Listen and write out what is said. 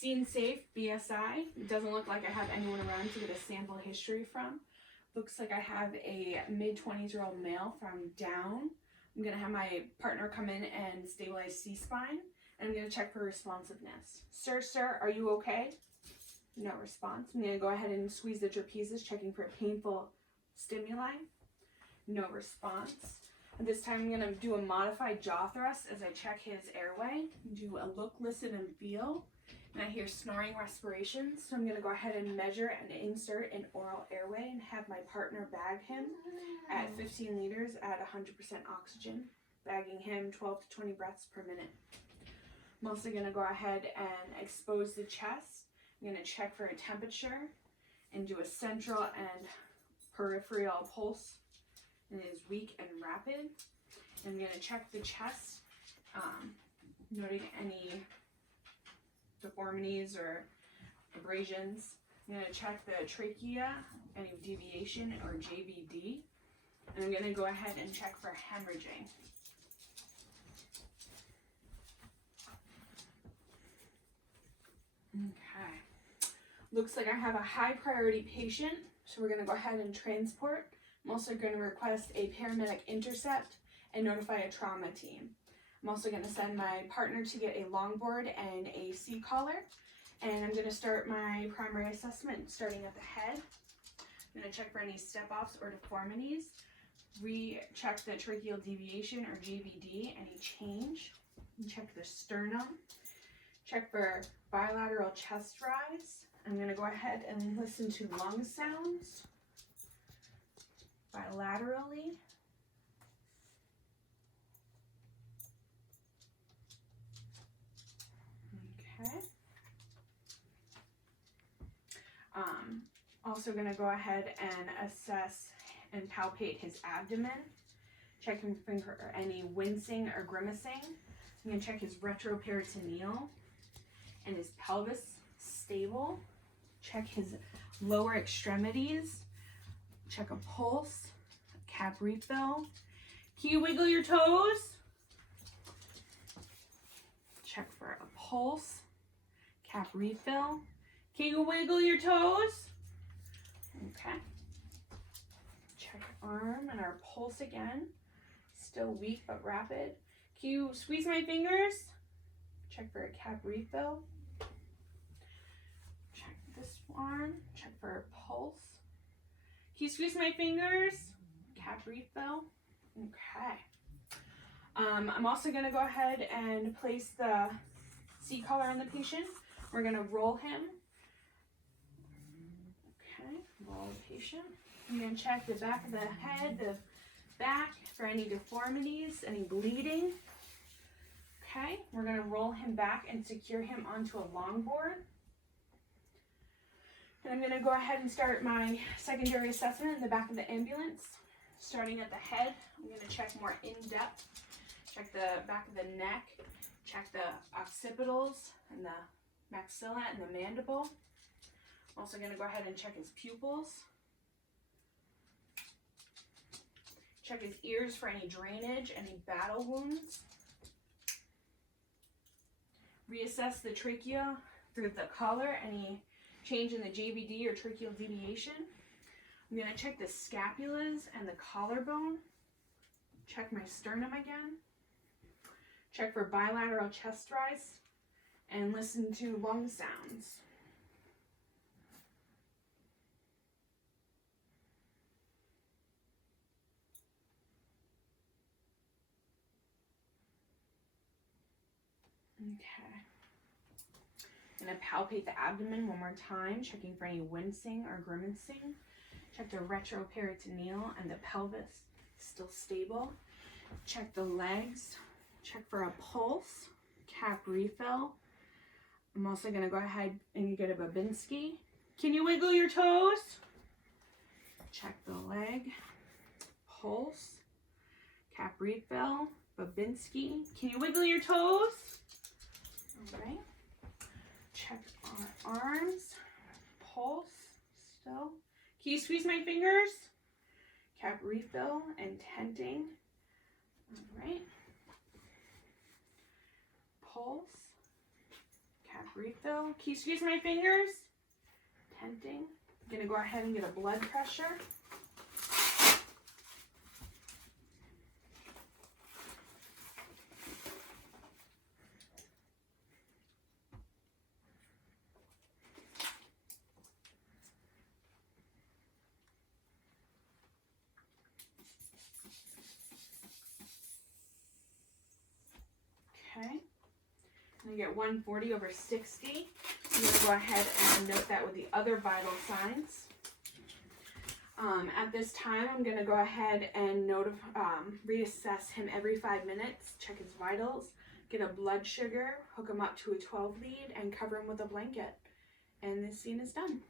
Scene safe, BSI. It doesn't look like I have anyone around to get a sample history from. Looks like I have a mid-20s-year-old male from Down. I'm going to have my partner come in and stabilize C-spine, and I'm going to check for responsiveness. Sir, are you okay? No response. I'm going to go ahead and squeeze the trapezes, checking for painful stimuli. No response. At this time, I'm going to do a modified jaw thrust as I check his airway. Do a look, listen, and feel. And I hear snoring respirations, so I'm going to go ahead and measure and insert an oral airway and have my partner bag him at 15 liters at 100% oxygen, bagging him 12 to 20 breaths per minute. I'm also going to go ahead and expose the chest. I'm going to check for a temperature and do a central and peripheral pulse. And it is weak and rapid. I'm going to check the chest, noting any deformities or abrasions. I'm going to check the trachea, any deviation or JVD. And I'm going to go ahead and check for hemorrhaging. Okay. Looks like I have a high priority patient, so we're going to go ahead and transport. I'm also going to request a paramedic intercept and notify a trauma team. I'm also going to send my partner to get a longboard and a C-collar, and I'm going to start my primary assessment starting at the head. I'm going to check for any step-offs or deformities, recheck the tracheal deviation or JVD, any change, and check the sternum, check for bilateral chest rise. I'm going to go ahead and listen to lung sounds bilaterally. Okay. Also going to go ahead and assess and palpate his abdomen, checking for any wincing or grimacing. I'm going to check his retroperitoneal and his pelvis stable. Check his lower extremities. Check a pulse, a cap refill. Can you wiggle your toes? Check for a pulse, cap refill. Can you wiggle your toes? Okay. Check arm and our pulse again. Still weak but rapid. Can you squeeze my fingers? Check for a cap refill. Check this one. Check for a pulse. Can you squeeze my fingers? Cap refill. Okay. I'm also going to go ahead and place the C-collar on the patient. We're going to roll him. Okay, roll the patient. I'm going to check the back of the head, the back for any deformities, any bleeding. Okay, we're going to roll him back and secure him onto a longboard. And I'm going to go ahead and start my secondary assessment in the back of the ambulance. Starting at the head, I'm going to check more in-depth. Check the back of the neck, check the occipitals and the maxilla and the mandible. I'm also going to go ahead and check his pupils. Check his ears for any drainage, any battle wounds. Reassess the trachea through the collar, any change in the JVD or tracheal deviation. I'm going to check the scapulas and the collarbone. Check my sternum again. Check for bilateral chest rise and listen to lung sounds. Okay. I'm going to palpate the abdomen one more time, checking for any wincing or grimacing. Check the retroperitoneal and the pelvis, still stable. Check the legs. Check for a pulse, cap refill. I'm also going to go ahead and get a Babinski. Can you wiggle your toes? Check the leg, pulse, cap refill, Babinski. Can you wiggle your toes? All right. Check our arms, pulse, still. Can you squeeze my fingers? Cap refill and tenting. All right. Pulse, cap grief though. Can you excuse my fingers? Tempting. I'm gonna go ahead and get a blood pressure. Okay. I'm going to get 140/60. I'm going to go ahead and note that with the other vital signs. At this time, I'm going to go ahead and reassess him every 5 minutes, check his vitals, get a blood sugar, hook him up to a 12 lead, and cover him with a blanket. And this scene is done.